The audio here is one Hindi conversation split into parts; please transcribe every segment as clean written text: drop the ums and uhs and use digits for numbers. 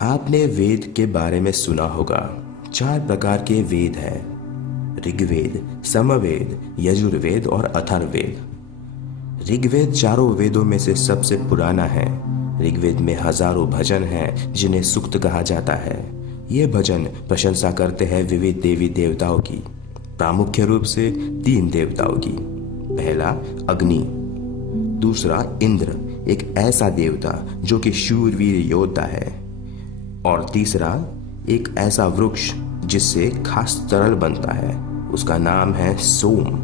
आपने वेद के बारे में सुना होगा। 4 प्रकार के वेद हैं: ऋग्वेद, समवेद, यजुर्वेद और अथर्ववेद। ऋग्वेद चारों वेदों में से सबसे पुराना है। ऋग्वेद में हजारों भजन हैं जिन्हें सूक्त कहा जाता है। ये भजन प्रशंसा करते हैं विविध देवी देवताओं की, प्रामुख्य रूप से 3 देवताओं की। पहला अग्नि, दूसरा इंद्र, एक ऐसा देवता जो कि शूरवीर योद्धा है, और तीसरा एक ऐसा वृक्ष जिससे खास तरल बनता है, उसका नाम है सोम।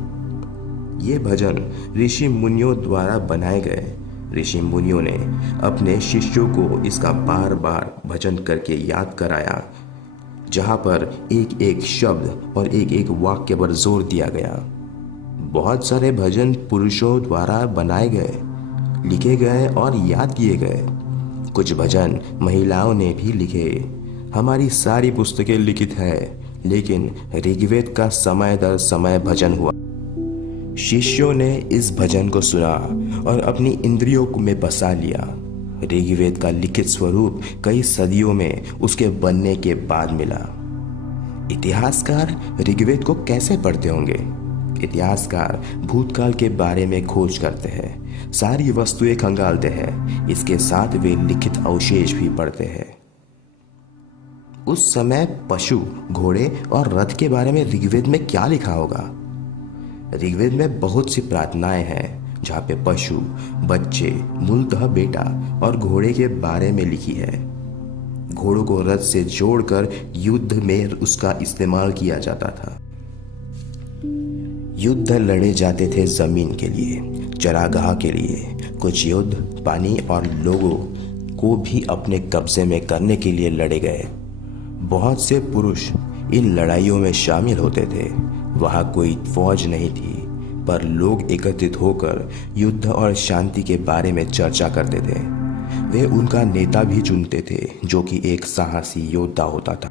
ये भजन ऋषि मुनियों द्वारा बनाए गए। ऋषि मुनियों ने अपने शिष्यों को इसका बार बार भजन करके याद कराया, जहाँ पर एक एक शब्द और एक एक वाक्य पर जोर दिया गया। बहुत सारे भजन पुरुषों द्वारा बनाए गए, लिखे गए और याद किए गए। कुछ भजन महिलाओं ने भी लिखे। हमारी सारी पुस्तकें लिखित है, लेकिन ऋग्वेद का समय दर समय भजन हुआ। शिष्यों ने इस भजन को सुना और अपनी इंद्रियों में बसा लिया। ऋग्वेद का लिखित स्वरूप कई सदियों में उसके बनने के बाद मिला। इतिहासकार ऋग्वेद को कैसे पढ़ते होंगे? इतिहासकार भूतकाल के बारे में खोज करते हैं, सारी वस्तुएं खंगालते हैं, इसके साथ वे लिखित अवशेष भी पढ़ते हैं। उस समय पशु, घोड़े और रथ के बारे में ऋग्वेद में क्या लिखा होगा? ऋग्वेद में बहुत सी प्रार्थनाएं हैं जहाँ पे पशु, बच्चे, मूलतः बेटा और घोड़े के बारे में लिखी है। घोड़ों को रथ से जोड़कर युद्ध में उसका इस्तेमाल किया जाता था। युद्ध लड़े जाते थे जमीन के लिए, चरागाह के लिए। कुछ युद्ध पानी और लोगों को भी अपने कब्जे में करने के लिए लड़े गए। बहुत से पुरुष इन लड़ाइयों में शामिल होते थे। वहाँ कोई फौज नहीं थी, पर लोग एकत्रित होकर युद्ध और शांति के बारे में चर्चा करते थे। वे उनका नेता भी चुनते थे, जो कि एक साहसी योद्धा होता था।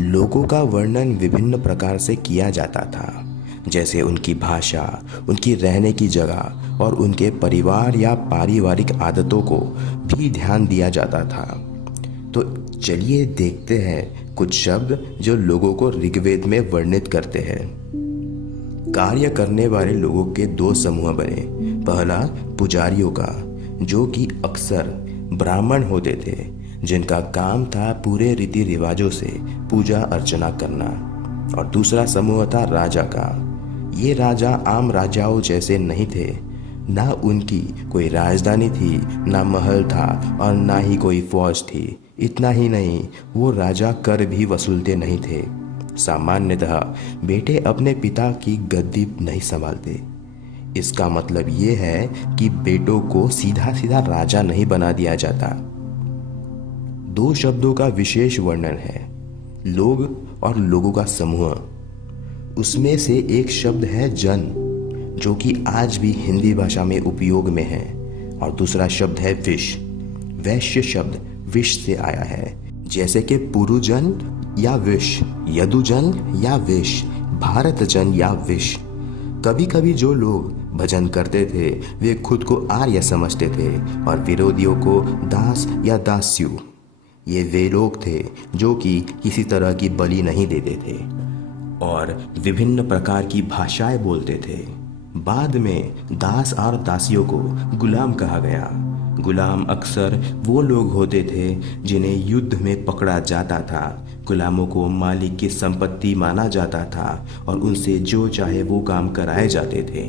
लोगों का वर्णन विभिन्न प्रकार से किया जाता था, जैसे उनकी भाषा, उनकी रहने की जगह और उनके परिवार या पारिवारिक आदतों को भी ध्यान दिया जाता था। तो चलिए देखते हैं कुछ शब्द जो लोगों को ऋग्वेद में वर्णित करते हैं। कार्य करने वाले लोगों के 2 समूह बने। पहला पुजारियों का, जो कि अक्सर ब्राह्मण होते थे, जिनका काम था पूरे रीति रिवाजों से पूजा अर्चना करना। और दूसरा समूह था राजा का। ये राजा आम राजाओं जैसे नहीं थे। ना उनकी कोई राजधानी थी, ना महल था और ना ही कोई फौज थी। इतना ही नहीं, वो राजा कर भी वसूलते नहीं थे। सामान्यतः बेटे अपने पिता की गद्दी नहीं संभालते। इसका मतलब ये है कि बेटों को सीधा सीधा राजा नहीं बना दिया जाता। 2 शब्दों का विशेष वर्णन है, लोग और लोगों का समूह। उसमें से एक शब्द है जन, जो कि आज भी हिंदी भाषा में उपयोग में है, और दूसरा शब्द है विश। वैश्य शब्द विश से आया है, जैसे कि पुरुजन या विश, यदुजन या विश, भारतजन या विश। कभी कभी जो लोग भजन करते थे वे खुद को आर्य समझते थे और विरोधियों को दास या दास्यु। ये वे लोग थे जो कि किसी तरह की बलि नहीं देते थे और विभिन्न प्रकार की भाषाएं बोलते थे। बाद में दास और दासियों को गुलाम कहा गया। गुलाम अक्सर वो लोग होते थे जिन्हें युद्ध में पकड़ा जाता था। गुलामों को मालिक की संपत्ति माना जाता था और उनसे जो चाहे वो काम कराए जाते थे।